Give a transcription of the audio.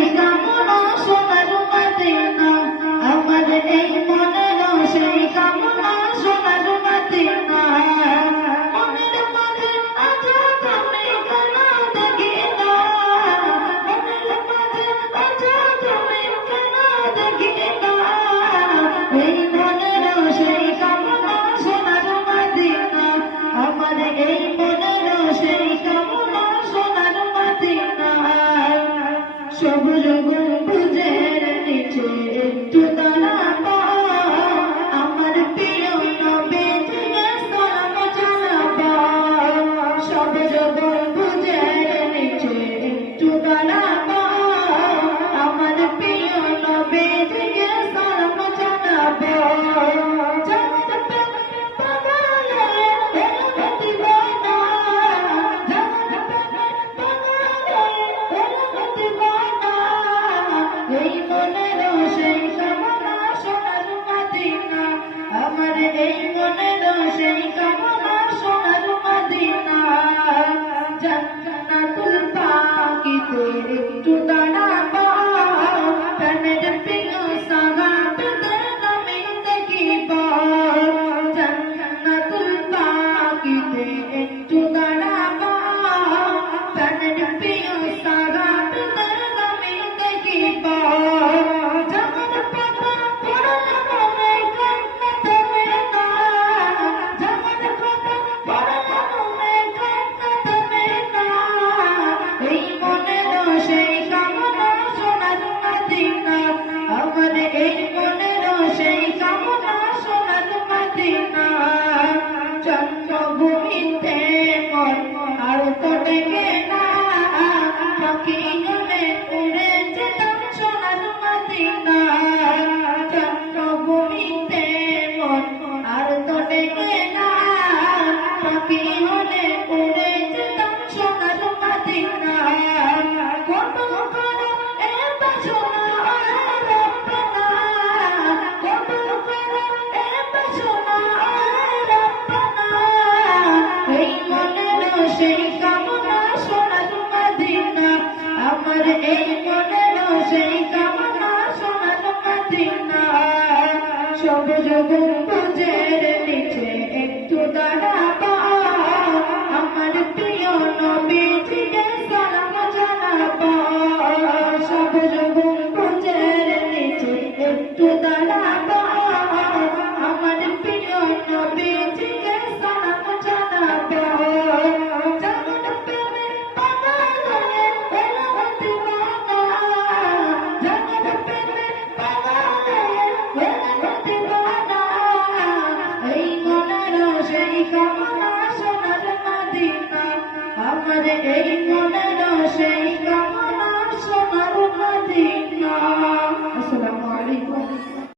সেই কামনা সোনার মদিনা, আমার এই মনের সেই কামনা সোনার মদিনা। মনের মাঝে আছো তুমি কেন দেখি না, মনের মাঝে আছো তুমি কেন দেখি না, এই মনের সেই কামনা সোনার মদিনা, আমার এই মনের সেই কামনা সোনার মদিনা। সবুজ গম্বুজের নিচে একটু দাঁড়াবো, আমার প্রিয় নবীজিকে সালাম জানাবো। সবুজ গম্বুজের নিচে একটু দাঁড়াবো, আমার প্রিয় নবীজিকে সালাম জানাবো। এই মনের সেই কামনা সোনার মদিনা, আমার এই মনের সেই কামনা সোনার মদিনা। জান্নাতুল বাকিতে একটু দাঁড়াবো, প্রাণের প্রিয় সাহাবীদের নামে দেখিব। জান্নাতুল বাকিতে একটু দাঁড়াবো, প্রাণের প্রিয় সাহাবীদের নামে দেখিব। আমার এই মনের সেই কামনা সোনার মদিনা। জন্মভূমিতে মন আর তো ডেকে না, পাখি হলে উড়ে যেতাম সোনার মদিনা। জন্মভূমিতে মন আর তো ডেকে না, পাখি হলে উড়ে যেতাম সোনার মদিনা। কত বড় এ বাসনা রব্বানা, কত বড় এ বাসনা রব্বানা। এই মনের সেই কামনা সোনার মদিনা, আমার এই মনের সেই কামনা সোনার মদিনা। সবুজ গম্বুজের নিচে একটু দাঁড়াবো, আমার প্রিয় নবীজিকে সালাম জানাবো। সবুজ গম্বুজের নিচে একটু দাঁড়াবো, আমার প্রিয় নবীজিকে সালাম জানাবো। যেমন প্রেমে পাগল হয়ে এলো দিওয়ানা, যেমন প্রেমে পাগল হয়ে এলো দিওয়ানা। এই মনের সেই কামনা সোনার মদিনা, আমার এই মনের সেই